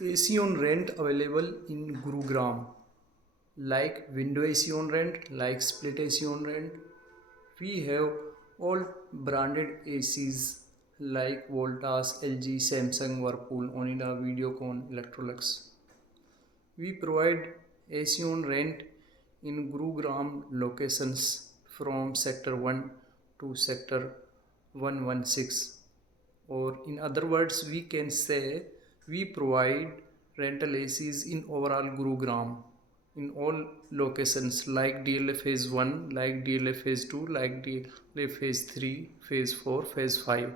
AC on rent available in Gurugram, like window AC on rent, like split AC on rent. We have all branded ACs like Voltas, LG, Samsung, Whirlpool, Onida, Videocon, Electrolux. We provide AC on rent in Gurugram locations from Sector 1 to Sector 116. Or in other words, we can say we provide rental ACs in overall Gurugram in all locations like DLA phase 1, like DLA phase 2, like DLA phase 3, phase 4, phase 5.